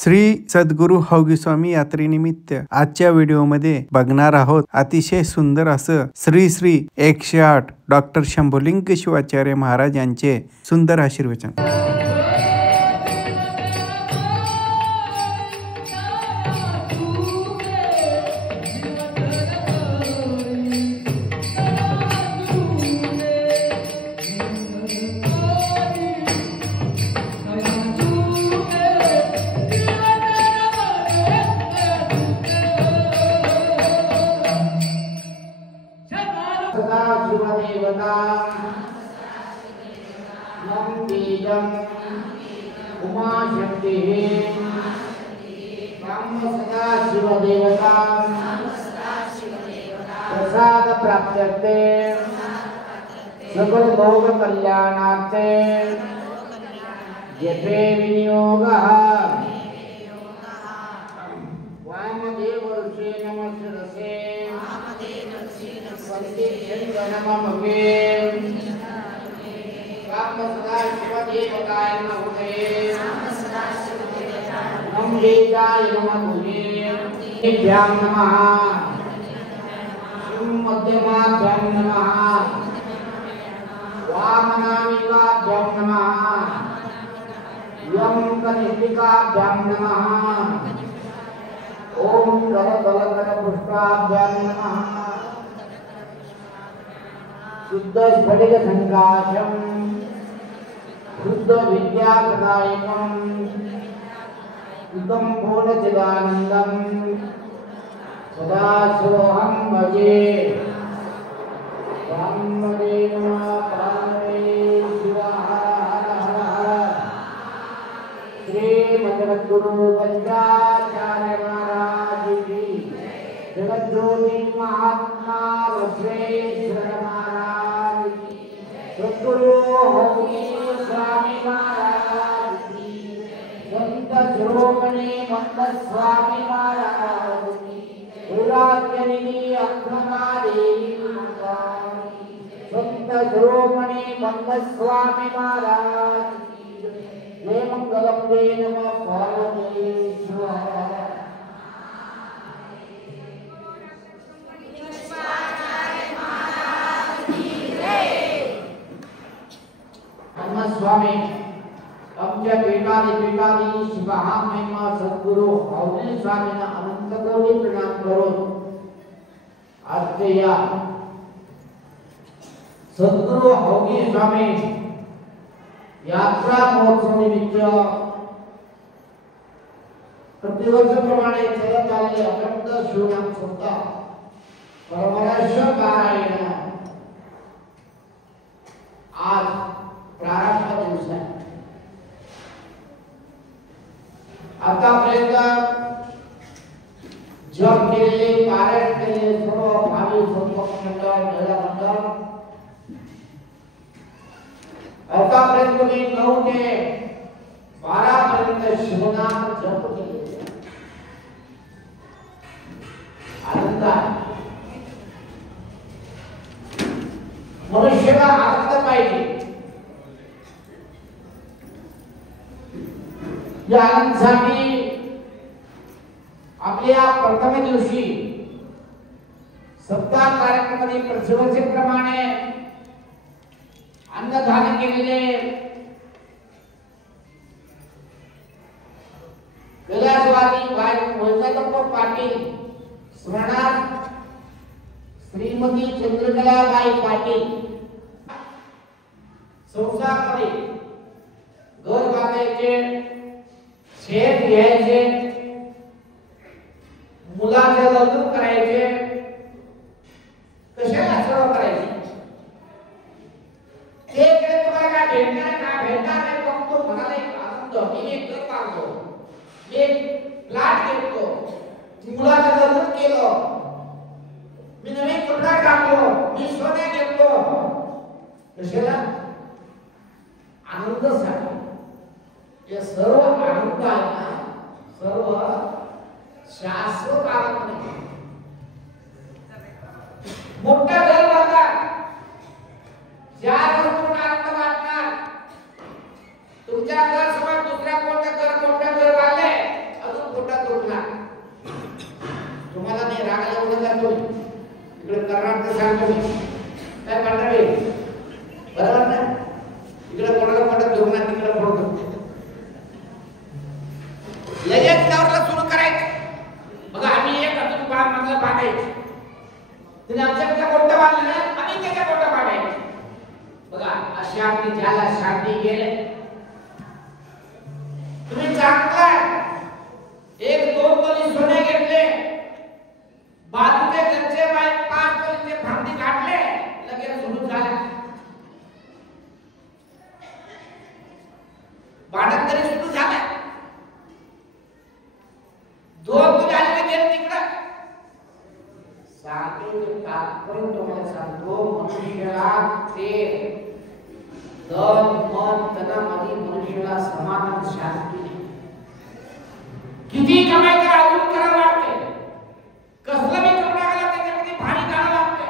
श्री सद्गुरू हौगी स्वामी यात्रेनिमित्त आजच्या व्हिडिओमध्ये बघणार आहोत अतिशय सुंदर असं श्री श्री 108 डॉक्टर शंभुलिंग शिवाचार्य महाराज यांचे सुंदर आशीर्वचन। शिवदेवता नम बीजम उमाशक्तिः ब्रह्म सदा शिवदेवता प्रसाद प्राप्त्यर्थे सकल भोग कल्याणार्थे यथे विनियोगः वामदेव ऋषे नमस्ते नमः सदा शिवदेवताय नमः नम वेदाय नमः भ्यां नमः शिव मध्यमाभ्यां नमः वामनामिकाभ्यां नमः यम कनिष्ठिकाभ्यां नमः ओम करतलकर पुष्पाभ्यां नमः शुद्ध स्फटिक संकाशम शुद्ध विद्या प्रदायकम उदम पूर्ण चिदानंदम सदा सोहम भजे ब्रह्मणे नमः ब्रह्मणे शिवाय श्री मद्गुरु पंचाचार्य महाराज की जगज्योति महात्मा बसवेश्वर महाराज सद्गुरु हौगी स्वामी महाराज की संत शिरोमणि मंद स्वामी महाराज की विराजनिधि अक्रमा देवी संत शिरोमणि मंद स्वामी महाराज की जय मंगलम जय नमः पार्वतीश्वर स्वामी आमच्या पीठादी शिवहा महिमा सद्गुरु हौगी स्वामींना अनंत कोटी प्रणाम करून आजच्या या सद्गुरु हौगी स्वामी यात्रा महोत्सव निमित्त प्रतिवर्षाप्रमाणे चालत आलेले अखंड शिवनाम सप्ताह परमराष्ट्र पारायण आज प्रारंभ दिवस आहे। आतापर्यंत जप केलेले पारायण केलेले सर्व भावी संपक मंडळ महिला मंडळ आतापर्यंत मी 9 ते 12 पर्यंत शिवनाम जप केले आनंद मनुष्याला आनंद पाहिजे। या आनंदासाठी आपल्या प्रथम दिवशी सप्ताह कार्यक्रमामध्ये प्रतिवर्षीप्रमाणे अन्नदान केलेले कैलासवासी वैजनाथ पाटील स्मरणार्थ श्रीमती चंद्रकलाबाई पाटील संसारमध्ये घर बांधायचे शेत घ्यायचे मुलाचे लग्न करायचे कशाला सर्व करायचे ते काही तुम्हाला भेटणार नाही फक्त मनाला एक आनंद मी एक घर बांधतो मी एक प्लॉट घेतलो मुलाचं लग्न केलं मी नवीन कपडा टाकलो मी सोने घेतलो कशाला आनंदासाठी ये सर्व आनंद आहे ना सर्व शाश्वत आनंद नाही। मोठा घर बांधा चार वस्तू आनंद वाटणार तुमच्या घर समोर दुसऱ्या कोणत्या घर बांधले इकडे कर्नाटक सांगतो मी काय मंडळी बरोबर ना इकडे कोणाला पडत घेऊन ना तिकडे पडतो लगेच गावाला सुरू करायचं बघा आम्ही एक अजून बाळ मधला बांधायचं तुम्ही आमच्याकडे मोठं बांधलं ना आम्ही त्याच्या मोठं बांधायचं बघा अशांती ज्याला शांती गेले तुम्ही चांगला एक दोन तोली सोने घेतले बाजूचे घरचे बाय 5 तोलीचे भांडी काढले लगेच सुरू झाला भांडण तरी सुरू झाला 2 तोली आले गेले तिकडं साधे तात्पर्य तुम्हाला सांगतो मनुष्याला ते तन मन तनामध्ये मनुष्याला समाधान शांती किती कमाई करा अजून करा वाटते कसलं मी कमवायला त्याच्यामध्ये भारी घालावं लागते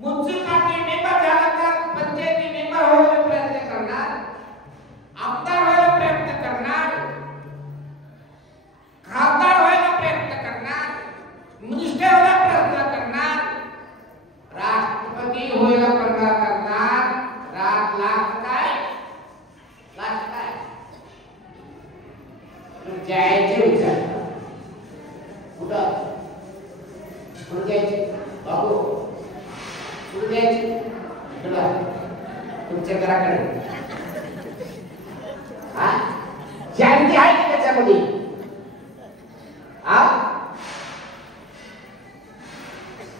म्युन्सिपालिटी मेंबर झाला तर पंचायती मेंबर व्हायला प्रयत्न करणार आमदार व्हायला प्रयत्न करणार खासदार व्हायला प्रयत्न करणार मिनिस्टर व्हायला प्रयत्न करणार राष्ट्रपती व्हायला प्रयत्न करणार लाख काय जायचे विचार कुठं जायचे बाबू कुठं जायचे तुमच्या घराकडे शांती आहे की त्याच्यामध्ये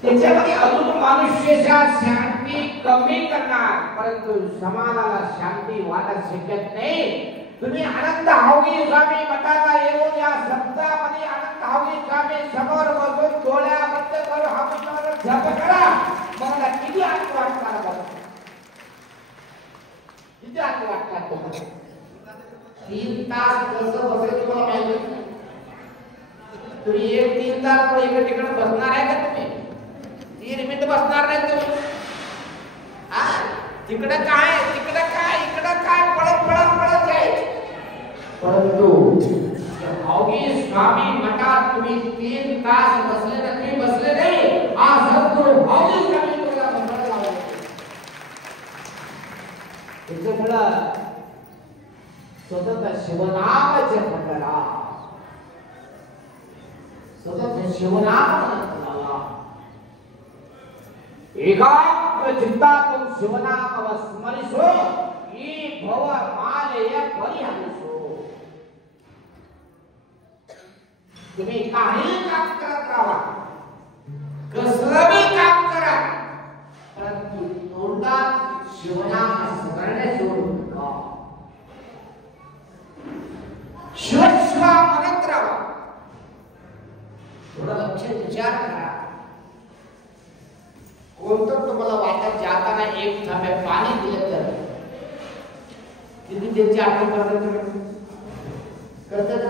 त्याच्यामध्ये अजून मनुष्याच्या शांती कमी करणार परंतु समाजाला शांती व्हायला शकत नाही तुम्ही आनंद हावगी स्वामी मठाला येऊन या सप्ताहामध्ये आनंद हावगी स्वामी समोर बसून डोळ्या बंद करून हावगीवर जप करा मला किती आनंद वाटणार बघा किती आनंद वाटणार तुम्हाला 3 तास कसं बसायचं तुम्हाला माहिती तुम्ही 1-3 तास पण एका ठिकाणी बसणार आहे का तुम्ही 3 मिनिट बसणार नाही तुम्ही तिकडं काय इकडं काय पळत जायचं परंतु हावगी स्वामी मठात तुम्ही 3 तास बसले ना तुम्ही बसले नाही आज सद्गुरू हावगी स्वामी तुम्हाला बसायला लावले त्याच्यामुळं सतत शिवनाम जप करा सतत शिवनाम करा एकाग्र चित्तातून शिवनाम स्मरिसो ही भव मालय परिहरिसो तुम्ही काही काम करत राहा कसलंही काम करा परंतु तोंडात शिवनाम स्मरण सोडू नका शिवस्वा म्हणत राहा थोडा लक्ष विचार करा कोणतं तुम्हाला वाटत जाताना एक थांबे पाणी दिलं तर किती त्यांची आठवण करतात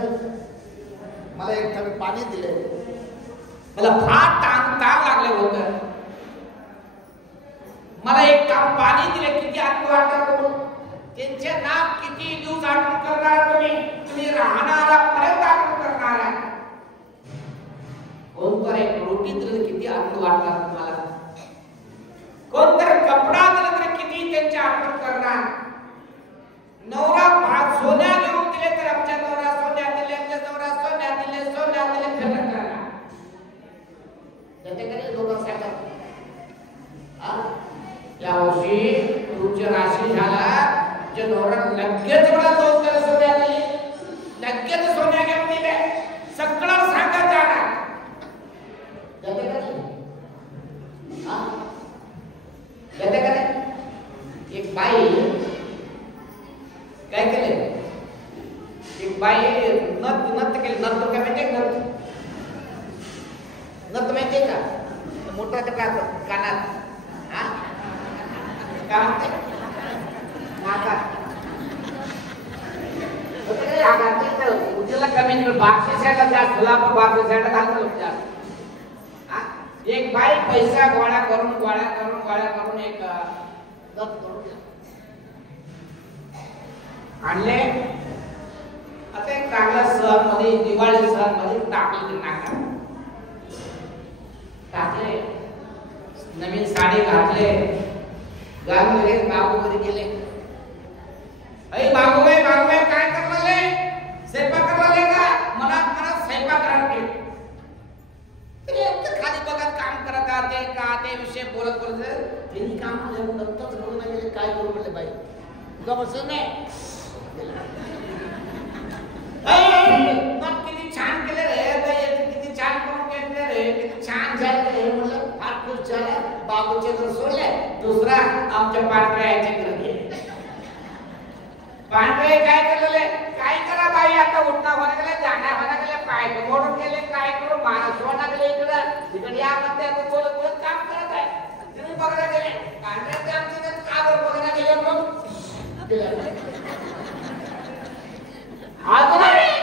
मला एक थांबे पाणी दिले मला फार ताण लागले होतं मला एक काम पाणी दिले किती आठवण वाटत त्यांचे नाम किती दिवस आठवण करणार तुम्ही राहणारा पर्यंत आठवण करणार आहे कोणतं एक रोटी दिलं किती आठवण वाटणार तुम्हाला कोणतर कपडा दिला तर किती त्यांची आठवण करणार नवरा सोन्या घेऊन दिले तर आमच्या नवरा सोन्या दिले आमच्या नवरा सोन्या दिले फिरत करणार त्याच्याकडे लोक सांगतात या वर्षी तुमची राशी झाला जे नवरा लगेच मला 2 तोळे सोन्या दिले लगेच सोन्या घेऊन दिले सगळं सांगत जाणार एक बाई काय केले एक बाई नत केली नत काय माहितीये नत माहितीये का मोठा कानात काय म्हणते उद्याला कमी बारशे साईडला जास्त लाभ बारशे साईडला घालतो जास्त एक बाई पैसा गोळा करून एक आणले आता एक चांगला सण मध्ये दिवाळी सण मध्ये टाकले नाका टाकले नवीन साडी घातले, घालून लगेच बाबू मध्ये गेले. अरे बाबू काय करले? स्वयंपाक करले का? मनात स्वयंपाक करायला खाली बघत काम करत ते विषय बोलत त्यांनी काम नंतरच बोलून गेले. काय करू म्हणले बाई तुला बसून नाही किती छान केले रे, किती छान करून केले रे, किती छान झाले रे म्हणलं. फार खुश झाले. बाबूचे घर सोडले, दुसरा आमच्या पांढऱ्याचे घर गेले. पांढरे काय केलेले? काय करा बाई आता उठणं होणं गेले, जाण्या होणं गेले, पाय मोडून गेले, काय करू माणूस होणं गेले. इकडे या म्हणते आता बोलत काम करत आहे. तुम्ही बघायला गेले पांढऱ्याचे आमचे कावर बघायला गेले मग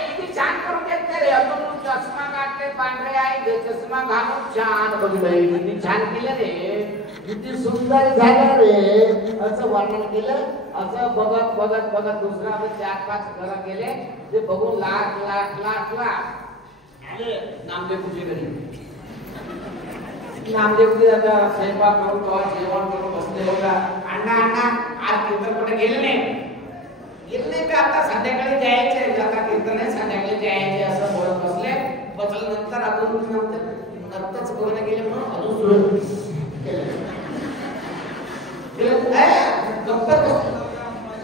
किती छान करून घेतले रे. आपण चष्मा काढले पांढरे आहे, चष्मा घालून छान बघितलं, किती छान केलं रे, किती सुंदर झालं रे असं वर्णन केलं. असं बघत दुसरा 4-5 घर गेले, ते बघून लाख आले नामदेवपूरच्या घरी. नामदेवपूर आता स्वयंपाक करून जेवण करून बसले होता. अण्णा आज कीर्तन कुठे गेले नाही का? आता संध्याकाळी जायचे, आता कीर्तन आहे संध्याकाळी जायचे असं बोलत बसल्यानंतर अजून नंतरच बघायला गेले म्हणून अजून सुरू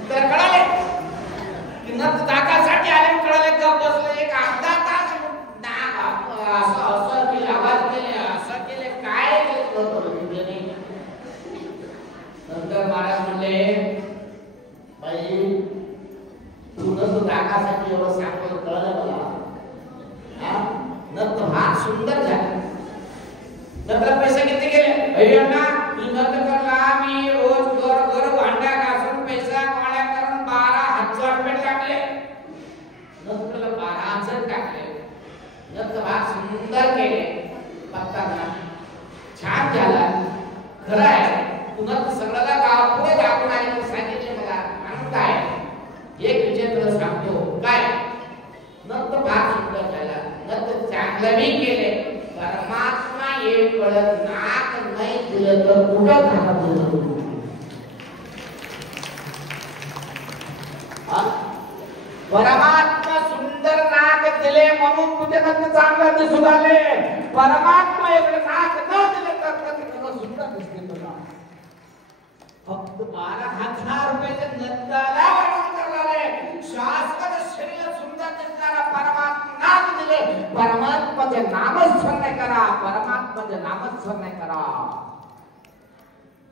तर कळाले की नंतर जागासाठी आले, कळाले गप बसले. एक अर्धा तास असं केले, आवाज केले, असं केले, काय नंतर महाराज म्हणले बाई तुझं जागासाठी एवढं सांगतो कळलं मला. नंतर फार सुंदर झालं. नंतर पैसे किती गेले? अण्णा नंतर करला मी रोज घर भांड्या घासून पैसा काळ्या करून 12,000 रुपये टाकले. नंतर 12,000 टाकले. नंतर फार सुंदर केले. पत्ता छान झाला. खरं आहे पुन्हा सगळ्याला गाव पुढे दाखवून आले सांगितले मला आनंद आहे. एक विषय तुला सांगतो काय. नंतर फार सुंदर झाला. नंतर चांगलं मी केले. परमात्मा एक कळत नाक नाही दिलं तर कुठं थांबलं. परमात्मा सुंदर नाक दिले म्हणून तुझे नंतर चांगलं दिसून आले. परमात्मा एक नाक न दिले तर सुंदर दिसते तुला. फक्त 12,000 रुपयाचे नंदाला वाटून करणारे शाश्वत शरीर सुंदर दिसणारा परमात्मा नाक दिले. परमात्माचे नामस्मरण करा, परमात्माचे नामस्मरण करा.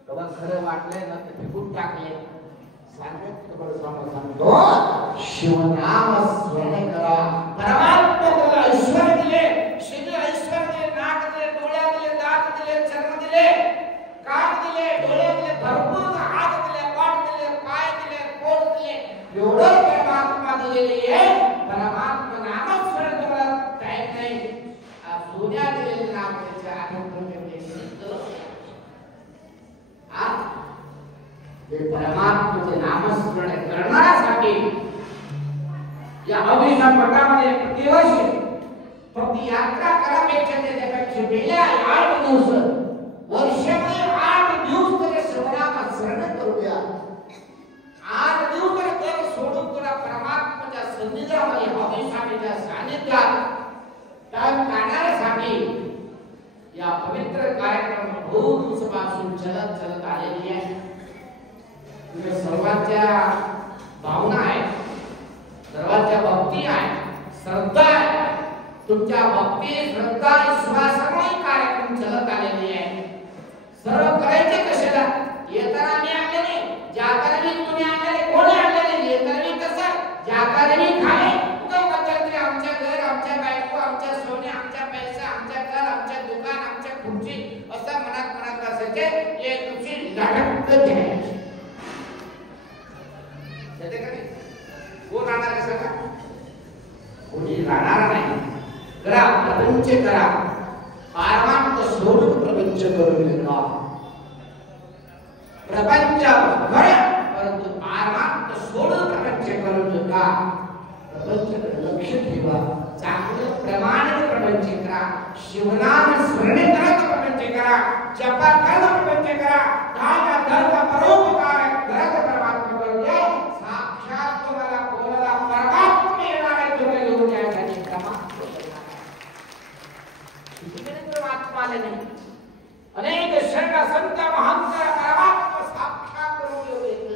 तेव्हा खरं वाटले ना ते फेकून टाकले. सांगतो शिवनाम स्मरण करा. परमात्मा तुला ऐश्वर्य दिले, शरीर ऐश्वर्य दिले, नाक दिले, डोळे दिले, दात दिले, चर्म दिले, कान दिले, डोळे दिले, भरपूर हात दिले, पाठ दिले, पाय दिले, पोट दिले. एवढं परमात्मा दिलेले आहे. परमात्मा नामस्मरण करा. काय नाही सोन्या दिलेले नाम त्याचे आनंद परमात्माचे नामस्मरण करण्यासाठी या अभिनव मठामध्ये प्रतिवर्षी फक्त यात्रा करापेक्षा त्याच्यापेक्षा गेल्या 8 दिवस वर्षामध्ये 8 दिवस तरी शिवनाम स्मरण करूया. 8 दिवस तरी ते सोडून तुला परमात्माच्या सन्निधानामध्ये अभिषेकाच्या सानिध्यात टाइम काढण्यासाठी या पवित्र कार्यक्रम बहुत दिवसापासून चलत आलेली आहे. तुझ्या सर्वांच्या भावना आहे, सर्वांच्या भक्ती आहे, श्रद्धा आहे. तुमच्या भक्ती श्रद्धा विश्वासामुळे कार्यक्रम चलत आलेले आहे. सर्व करायचे कशाला? येताना मी आणले नाही, जाताना मी तुम्ही आणले, कोणी आणले नाही. येताना मी कसं जाताना मी खाणे तो मध्यंतरी आमच्या घर, आमच्या बायको, आमच्या सोने, आमच्या पैसा, आमच्या घर, आमच्या दुकान, आमच्या खुर्ची असं मनात असायचे. एक तुमची लाडक द्यायची. कोण राहणार आहे सगळं? कोणी राहणार नाही. करा प्रपंच करा. पारमार्थ सोडून प्रपंच करू नका. प्रपंच करा परंतु पारमार्थ सोडून प्रपंच करू नका. प्रपंचाकडे लक्ष ठेवा. चांगलं प्रमाणे प्रपंच करा. शिवनाम स्मरण करत प्रपंच करा. जपा करत आले नाही. अनेक शरण संत महंत परमात्मा साक्षात करून येते.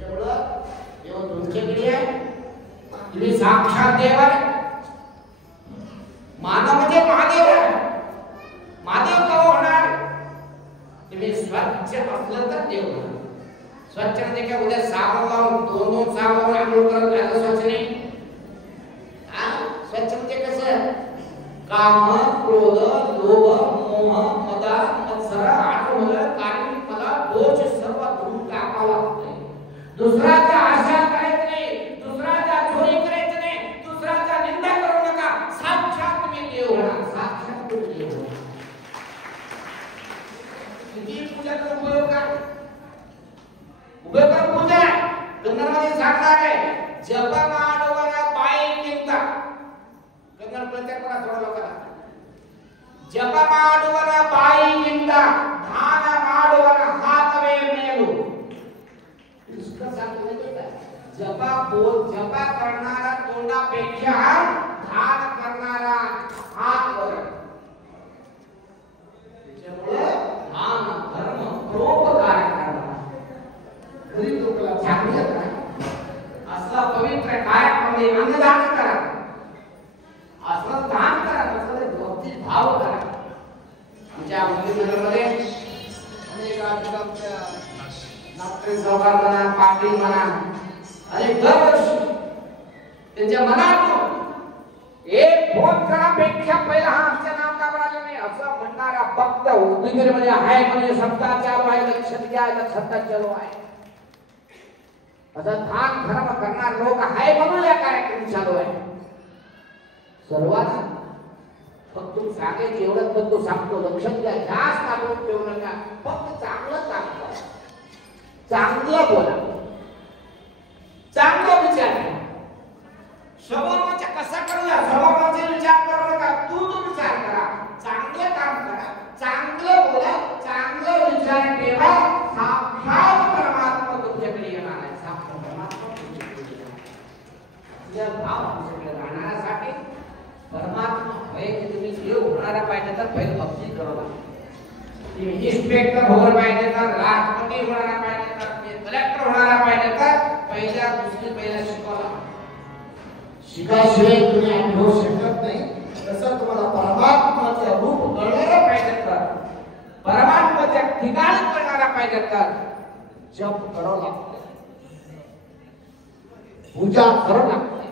त्यामुळं देव तुमच्याकडे आहे, तुम्ही साक्षात देव आहे. मानव म्हणजे महादेव आहे. महादेव का होणार? तुम्ही स्वच्छ असलं तर देव होणार. स्वच्छ म्हणजे काय? उद्या साबण लावून दोन साबण लावून आंघोळ करत राहिलं स्वच्छ नाही. स्वच्छ म्हणजे कसं? काम, क्रोध, लोभ, मोह, मद, मत्सर, आडवल, काळी, मला दोष सर्व दूर टाकावं लागतंय. दुसऱ्याच्या आशा करायचं नाही, दुसऱ्याच्या चोरी करायचं नाही, दुसऱ्याच्या निंदा करू नका. साक्षात तुम्ही देव होणार. साक्षात तुम्ही देव होणार. किती पूजाचा उपयोग काय? उपयोग पूजा कन्नडमध्ये सांगणार आहे. जप ಮಾಡುವರ ಬಾಯಿಗಿಂತ कन्नड प्रचार करा थोडा लोकांना. जप ಮಾಡುವರ ಬಾಯಿಗಿಂತ ದಾನ ಮಾಡುವರ हातवे ಮೇಲು. इसका सांगतो माहिती का? जप करणारा तोंडापेक्षा दान करणारा हात वर. त्यामुळे दान धर्म परोपकार करा. गरीब लोकांना चांगलं करा. असला पवित्र कार्यामध्ये अन्नदान करा. असलं दान करा. असलं भक्ती भाव करा. आमच्या मंदिरामध्ये अनेक आजकालच्या नागरिक सहकार म्हणा, पाटील म्हणा, आणि दरवर्षी त्यांच्या मनात एक फोन करापेक्षा पहिला हा आमच्या नाव का बराले नाही असं म्हणणारा भक्त उद्योगमध्ये आहे. म्हणजे सत्ता चालू आहे, लक्षात घ्या, सत्ता चालू आहे असं दान धर्म करणार लोक आहे म्हणून या कार्यक्रम चालू आहे. सर्वांना फक्त सांगायचं एवढंच पण तो सांगतो. लक्षात घ्या, जास्त आपण ठेवू नका. फक्त चांगलं काम करा, चांगलं बोला, चांगलं विचार करा. समोरचा कसा करूया समोरचा विचार करू नका. तू विचार करा, चांगलं काम करा, चांगलं बोला, चांगलं विचार ठेवा. साक्षात परमात्मा तुमच्याकडे येणार आहे. साक्षात परमात्मा तुमच्याकडे येणार आहे. भाव तुमच्याकडे राहण्यासाठी परमात्मा होय की तुम्ही देव होणारा पाहिजे तर पहिले भक्ती करा. तुम्ही इन्स्पेक्टर होणार पाहिजे तर, राष्ट्रपती होणारा पाहिजे तर, कलेक्टर होणारा पाहिजे तर पहिल्या शिकवला. शिकाशिवाय तुम्ही अनुभव शकत नाही. तसं तुम्हाला परमात्माचं रूप कळणारा पाहिजे तर, परमात्माच्या ठिकाणी करणारा पाहिजे तर जप करावं लागतं, पूजा करावं लागते,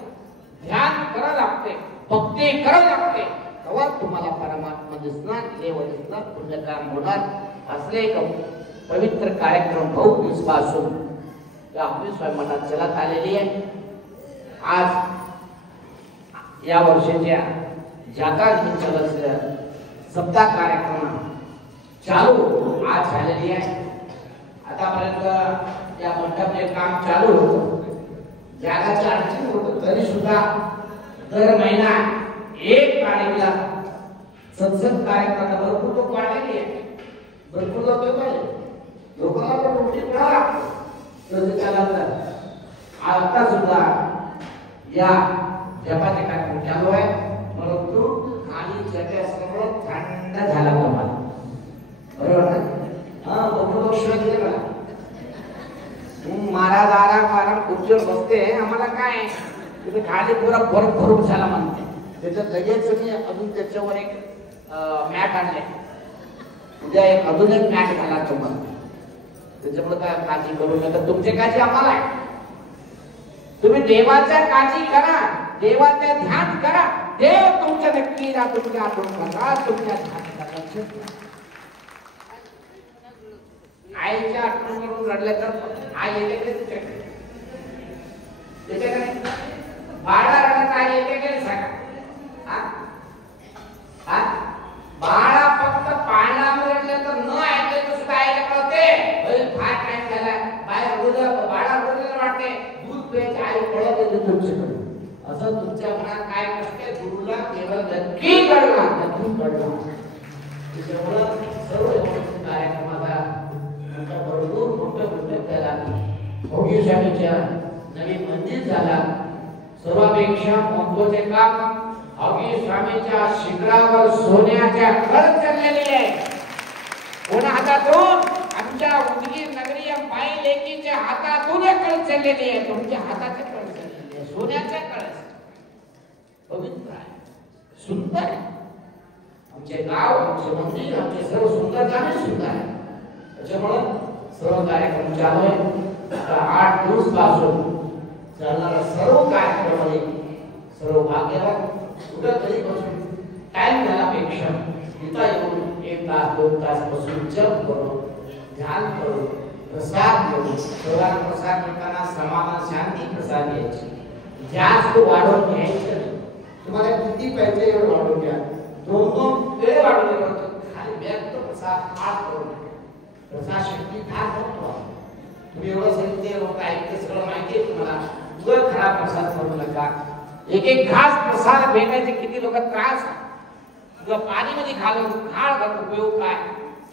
ध्यान करावं लागते, भक्ती करावं लागते. तेव्हा तुम्हाला परमात्मा दिसणार, देव दिसणार, पुण्यकाम होणार. असले एक पवित्र कार्यक्रम बहुत दिवसापासून आपली स्वयंमठात चलत आलेली आहे. आज या वर्षाच्या जागरण चलत सप्ताह कार्यक्रम चालू आज झालेली आहे. आतापर्यंत या मंडपाचे काम चालू होतं. जागाची अडचण होत तरी सुद्धा दर महिना 1 तारीखला सत्संग कार्यक्रमाला भरपूर लोक वाढलेली आहे. भरपूर लोक लोकांना पण मोठी पडा त्याच्यानंतर आता सुद्धा या जपाचे कार्यक्रम चालू आहे. परंतु खाली चटया समोर थंड झाला तुम्हाला, बरोबर ना? हा, भरपूर लोक शिवाय दिले मला. महाराज आराम खुर्चीवर बसते, आम्हाला काय तिथे खाली पुरा बर्फ भरून झाला म्हणते. त्याच्यात लगेच मी अजून त्याच्यावर एक मॅट आणले. उद्या अजून एक मॅट घाला तुम्हाला. त्याच्यामुळे काय काळजी करू नका. तुमची काळजी आम्हाला आहे. तुम्ही देवाच्या काळजी करा, देवाचे ध्यान करा. देव तुमच्या नक्की तुमच्या आठवण करा, तुमच्या ध्यान. आईच्या आठवण करून रडले तर आई येते तुझ्याकडे, बाळा रडत आई येते की सांगा. बाळा फक्त पाळण्यावर रडले तर न ऐकले तर सुद्धा आईला कळते फार टाइम झाला, बाहेर बाळा रडलेलं वाटते, दूध प्यायची आई पळत तुमच्याकडे. असं तुमच्या मनात काय नसते, गुरुला केवळ नक्की कळला, नक्की कळला. सर्व कार्यक्रमाला भरपूर मोठं त्याला भोगी स्वामीच्या नवीन मंदिर झाला. सर्वापेक्षा महत्वाचे काम अवघी स्वामीच्या शिखरावर सोन्याच्या कळ चाललेली आहे. कोणा हातातून? आमच्या उदगीर नगरीय बाई लेकीच्या हातातून कळ चाललेली आहे. तुमच्या हाताचे कळ चाललेली आहे, सोन्याच्या कळ. पवित्र आहे, सुंदर आहे. आमचे गाव, आमचे मंदिर, आमचे सर्व सुंदरता सुंदर आहे. त्याच्यामुळे सर्व कार्यक्रम चालू आहे. 8 दिवस पासून चालणारा सर्व कार्यक्रमामध्ये सर्व भाग्यवान कुठंतरी बसून टाइम झाल्यापेक्षा इथं येऊन 1 तास 2 तास बसून जप करून ध्यान करून प्रसाद घेऊन सर्वांना प्रसाद घेताना समाधान शांती प्रसाद घ्यायची. जास्त वाढवून घ्यायचं. तुम्हाला किती पाहिजे एवढं वाढवून घ्या. 2-2 वेळ वाढवले जातो. खाली व्यक्त प्रसाद हात करून प्रसाद शक्ती फार महत्व आहे. तुम्ही एवढं सांगितले लोक ऐकते सगळं माहिती आहे तुम्हाला. उगाच खराब प्रसाद करू नका. एक घास प्रसाद भेटायचे किती लोक त्रास. पाणीमध्ये घालून खाळ घालून उपयोग काय.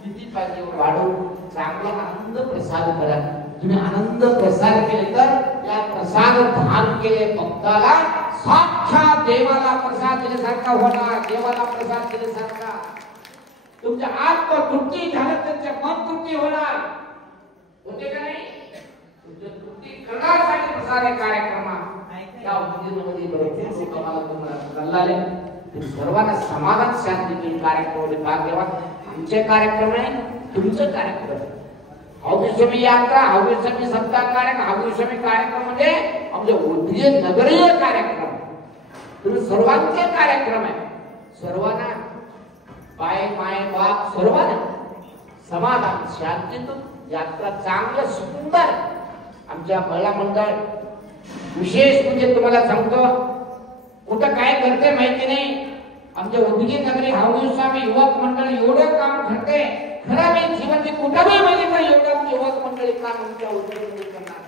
किती पाहिजे वाढवून चांगला आनंद प्रसाद करा. तुम्ही आनंद प्रसाद केले तर या प्रसाद दान केले भक्ताला साक्षात देवाला प्रसाद दिल्यासारखा होणार. देवाला प्रसाद दिल्यासारखा. तुमच्या आत्म तृप्ती झालं त्यांच्या मन तृप्ती होणार. होते का नाही? तुमच्या तृप्ती करण्यासाठी प्रसाद आहे कार्यक्रम. या उद्योगामध्ये भरपूर लोक आम्हाला तुम्हाला कळले. सर्वांना समाधान शांती कार्यक्रम भाग्यवान. आमचे कार्यक्रम आहे, तुमचं कार्यक्रम. हौगीस्वामी यात्रा, हौगीस्वामी सप्ताह कार्यक्रम, हौगीस्वामी कार्यक्रम म्हणजे आमचे उद्योग नगरीय कार्यक्रम. तुम्ही सर्वांचे कार्यक्रम आहे. सर्वांना बाय माय बाप सर्वांना समाधान शांतीतून यात्रा चांगलं सुंदर. आमच्या महिला मंडळ विशेष म्हणजे तुम्हाला सांगतो कुठं काय करते माहिती नाही. आमच्या उदगीर नगरी हौगीस्वामी युवक मंडळ एवढं काम करते. खरं मी जीवनात कुठंही बघितलं एवढं युवक मंडळी काम आमच्या उदगीरमध्ये करणार.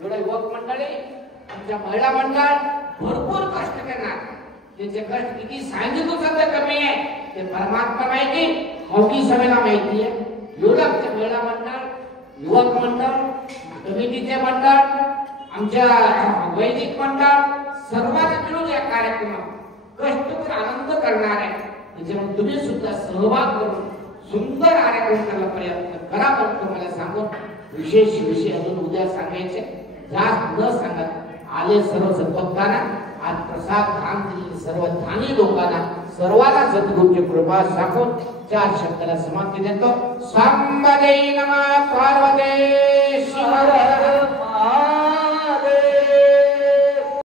एवढं युवक मंडळी आमच्या महिला मंडळ भरपूर कष्ट करणार. त्याचे कष्ट किती सांगितलं सुद्धा कमी आहे. ते परमात्मा माहिती, हौगीस्वामीला माहिती आहे. एवढं आमच्या महिला मंडळ, युवक मंडळ, कमिटीचे मंडळ, आमच्या वैदिक मंडळ सर्वांना मिळून या कार्यक्रमात कष्ट करून आनंद करणार आहे. त्याच्यामुळे तुम्ही सुद्धा सहभाग करून सुंदर कार्यक्रम करायला प्रयत्न करा. पण तुम्हाला सांगून विशेष विषय अजून उद्या सांगायचे जास्त न सांगत आले सर्व सद्भक्तांना आज प्रसाद दान दिलेले सर्व दानी लोकांना सर्वांना सद्गुरूची कृपा सांगून 4 शब्दाला समाप्ती देतो. सांबदे नमः पार्वती शिव.